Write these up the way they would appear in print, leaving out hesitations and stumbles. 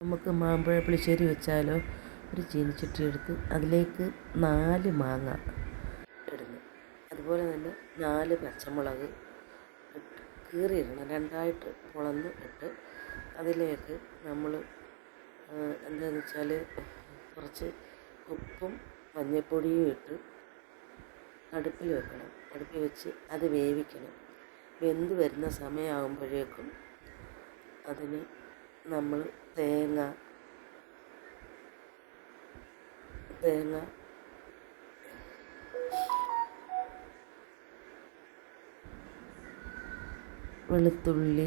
നമുക്ക് മാമ്പഴ പുളിശ്ശേരി വെച്ചാലോ? ഒരു ചീനിച്ചട്ടി എടുത്ത് അതിലേക്ക് 4 മാങ്ങ ഇടുന്നു. അതുപോലെ തന്നെ 4 പച്ചമുളക് കീറിയിടണം, രണ്ടായിട്ട് പൊളന്ന് ഇട്ട് അതിലേക്ക് നമ്മൾ എന്താണെന്ന് വെച്ചാൽ കുറച്ച് ഉപ്പും മഞ്ഞൾപ്പൊടിയും ഇട്ട് അടുപ്പിൽ വെക്കണം. അടുപ്പിൽ വെച്ച് അത് വേവിക്കണം. വെന്ത് വരുന്ന സമയമാകുമ്പോഴേക്കും അതിന് നമ്മൾ തേങ്ങ വെളുത്തുള്ളി,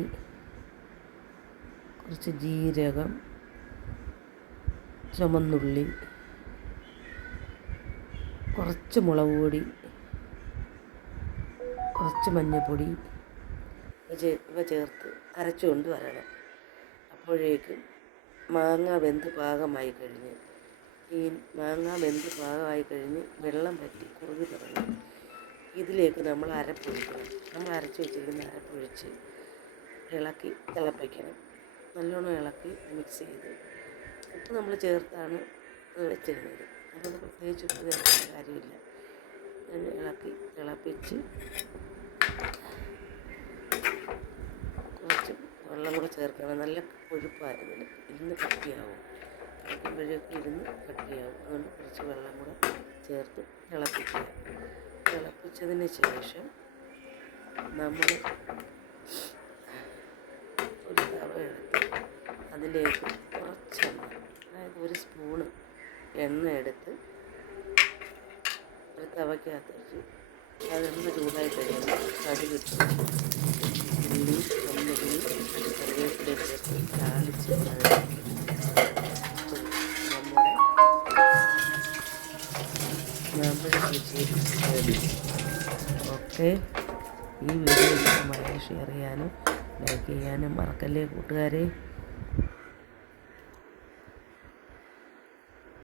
കുറച്ച് ജീരകം, ചുമന്നുള്ളി, കുറച്ച് മുളക് പൊടി, കുറച്ച് മഞ്ഞൾപ്പൊടി ഇവ ചേർത്ത് അരച്ചുകൊണ്ട് വരണം. അപ്പോഴേക്കും മാങ്ങ വെന്ത് പാകമായി കഴിഞ്ഞ് വെള്ളം വറ്റി കുറുകി തുടങ്ങി. ഇതിലേക്ക് നമ്മൾ അരപ്പൊഴിക്കണം. നമ്മൾ അരച്ച് വെച്ചിരിക്കുന്ന അരപ്പൊഴിച്ച് ഇളക്കി തിളപ്പിക്കണം. നല്ലോണം ഇളക്കി മിക്സ് ചെയ്ത് ഉപ്പ് നമ്മൾ ചേർത്താണ് വെച്ചിരുന്നത്. അതുകൊണ്ട് പ്രത്യേകിച്ച് ഉപ്പ് ചേർക്കേണ്ട കാര്യമില്ല. ഇളക്കി തിളപ്പിച്ച് കുറച്ച് വെള്ളം കൂടെ ചേർക്കണം. നല്ല കൊഴുപ്പായിരുന്നു, ഇരുന്ന് കട്ടിയാവും. തിളക്കുമ്പോഴേക്കും ഇരുന്ന് കട്ടിയാവും. അതുകൊണ്ട് കുറച്ച് വെള്ളം കൂടെ ചേർത്ത് തിളപ്പിക്കുക. തിളപ്പിച്ചതിന് ശേഷം നമ്മൾ ഒരു തവ എടുത്ത് അതിലേക്ക് കുറച്ച് എണ്ണ, അതായത് 1 സ്പൂണ് എണ്ണ എടുത്ത് ഒരു തവയ്ക്കകത്ത് വെച്ച് അതെണ്ണ ചൂടായി കഴിയുമ്പോൾ കടുകിട്ട് ഉള്ളി, ചുമന്നുള്ളി, കറിവേപ്പില ചേർത്ത് താളിച്ച് നമ്മുടെ മാമ്പഴ പുളിശ്ശേരി റെഡി. ഓക്കെ, ഈ വീഡിയോ ഇഷ്ടമായാൽ ഷെയർ ചെയ്യാനും ലൈക്ക് ചെയ്യാനും മറക്കല്ലേ കൂട്ടുകാരെ.